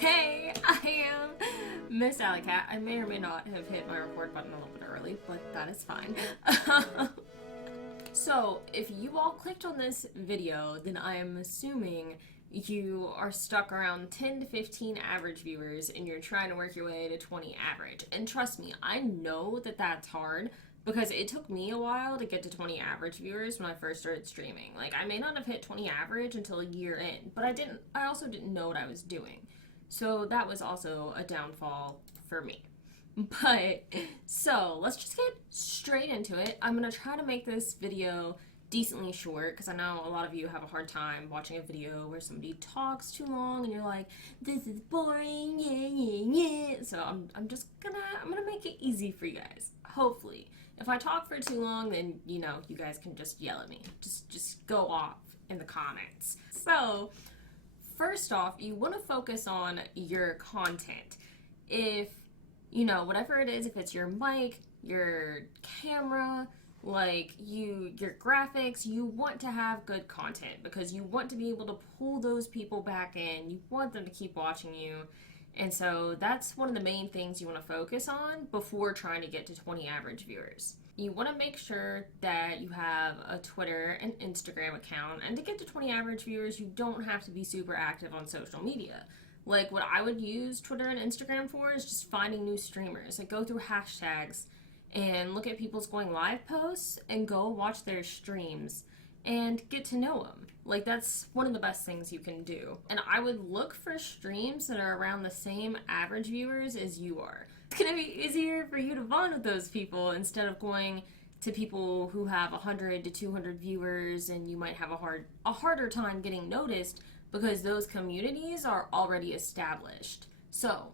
Hey, I am MissAlicat. I may or may not have hit my record button a little bit early, but that is fine. So, if you all clicked on this video, then I am assuming you are stuck around 10 to 15 average viewers and you're trying to work your way to 20 average. And trust me, I know that that's hard because it took me a while to get to 20 average viewers when I first started streaming. Like, I may not have hit 20 average until a year in, but I also didn't know what I was doing. So that was also a downfall for me. But, so, let's just get straight into it. I'm going to try to make this video decently short, because I know a lot of you have a hard time watching a video where somebody talks too long, and you're like, this is boring, yeah. So I'm gonna make it easy for you guys, hopefully. If I talk for too long, then, you guys can just yell at me. Just go off in the comments. So, first off, you want to focus on your content. If, whatever it is, if it's your mic, your camera, like your graphics, you want to have good content because you want to be able to pull those people back in. You want them to keep watching you. And so that's one of the main things you want to focus on before trying to get to 20 average viewers. You want to make sure that you have a Twitter and Instagram account, and to get to 20 average viewers, you don't have to be super active on social media. Like, what I would use Twitter and Instagram for is just finding new streamers. Like, go through hashtags and look at people's going live posts and go watch their streams and get to know them. Like, that's one of the best things you can do. And I would look for streams that are around the same average viewers as you are. It's gonna be easier for you to bond with those people instead of going to people who have 100 to 200 viewers, and you might have a harder time getting noticed because those communities are already established. So,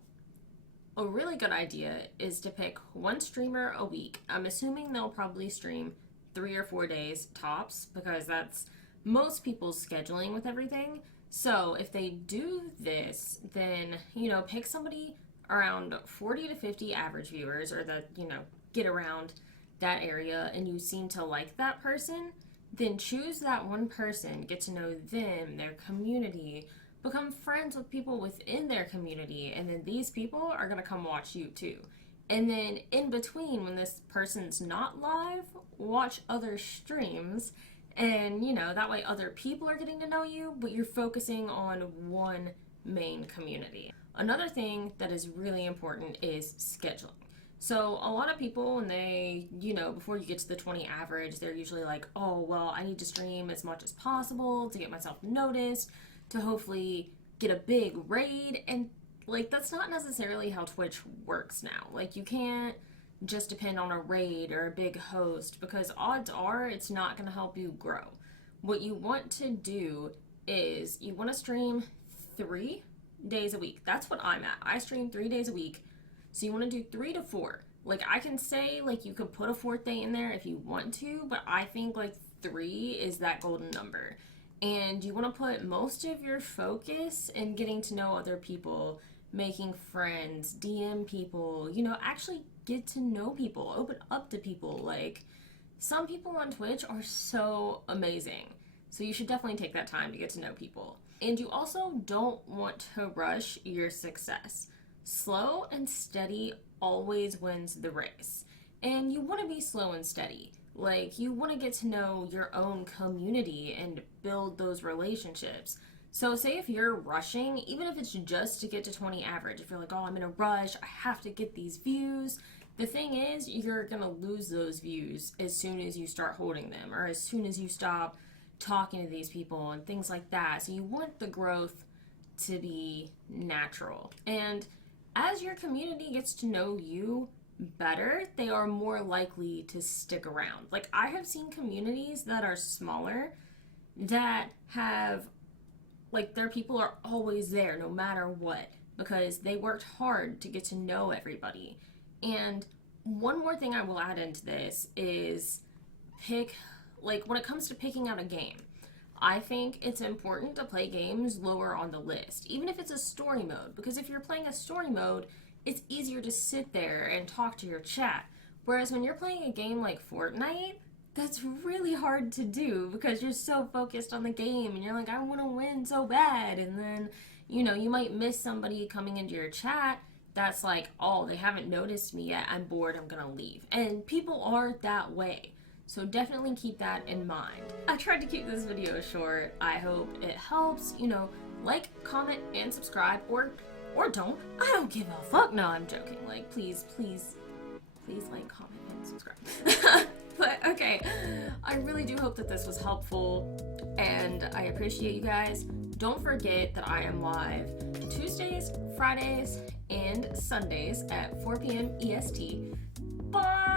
a really good idea is to pick one streamer a week. I'm assuming they'll probably stream 3 or 4 days tops because that's most people's scheduling with everything. So if they do this, then, pick somebody around 40 to 50 average viewers, or that, get around that area, and you seem to like that person, then choose that one person, get to know them, their community, become friends with people within their community, and then these people are going to come watch you too. And then in between, when this person's not live, watch other streams, and that way other people are getting to know you, but you're focusing on one main community. Another thing that is really important is scheduling. So a lot of people, when they, before you get to the 20 average, they're usually like, oh, well, I need to stream as much as possible to get myself noticed, to hopefully get a big raid, and like, that's not necessarily how Twitch works now. Like, you can't just depend on a raid or a big host, because odds are it's not going to help you grow. What you want to do is you want to stream 3 days a week. That's what I'm at. I stream 3 days a week. So you want to do 3 to 4. Like, I can say, like, you could put a 4th day in there if you want to, but I think, like, 3 is that golden number. And you want to put most of your focus in getting to know other people, making friends, DM people, actually get to know people, open up to people. Like, some people on Twitch are so amazing. So you should definitely take that time to get to know people. And you also don't want to rush your success. Slow and steady always wins the race. And you want to be slow and steady. Like, you want to get to know your own community and build those relationships. So say if you're rushing, even if it's just to get to 20 average, if you're like, oh, I'm in a rush, I have to get these views, the thing is, you're going to lose those views as soon as you start holding them, or as soon as you stop talking to these people and things like that. So you want the growth to be natural. And as your community gets to know you better, they are more likely to stick around. Like, I have seen communities that are smaller that have, like, their people are always there no matter what, because they worked hard to get to know everybody. And one more thing I will add into this is when it comes to picking out a game, I think it's important to play games lower on the list, even if it's a story mode, because if you're playing a story mode, it's easier to sit there and talk to your chat. Whereas when you're playing a game like Fortnite, that's really hard to do because you're so focused on the game and you're like, I want to win so bad. And then, you might miss somebody coming into your chat that's like, oh, they haven't noticed me yet. I'm bored. I'm going to leave. And people are that way. So definitely keep that in mind. I tried to keep this video short. I hope it helps. Like, comment, and subscribe. Or don't. I don't give a fuck. No, I'm joking. Like, please like, comment, and subscribe. But okay, I really do hope that this was helpful, and I appreciate you guys. Don't forget that I am live Tuesdays, Fridays, and Sundays at 4 p.m. EST. Bye!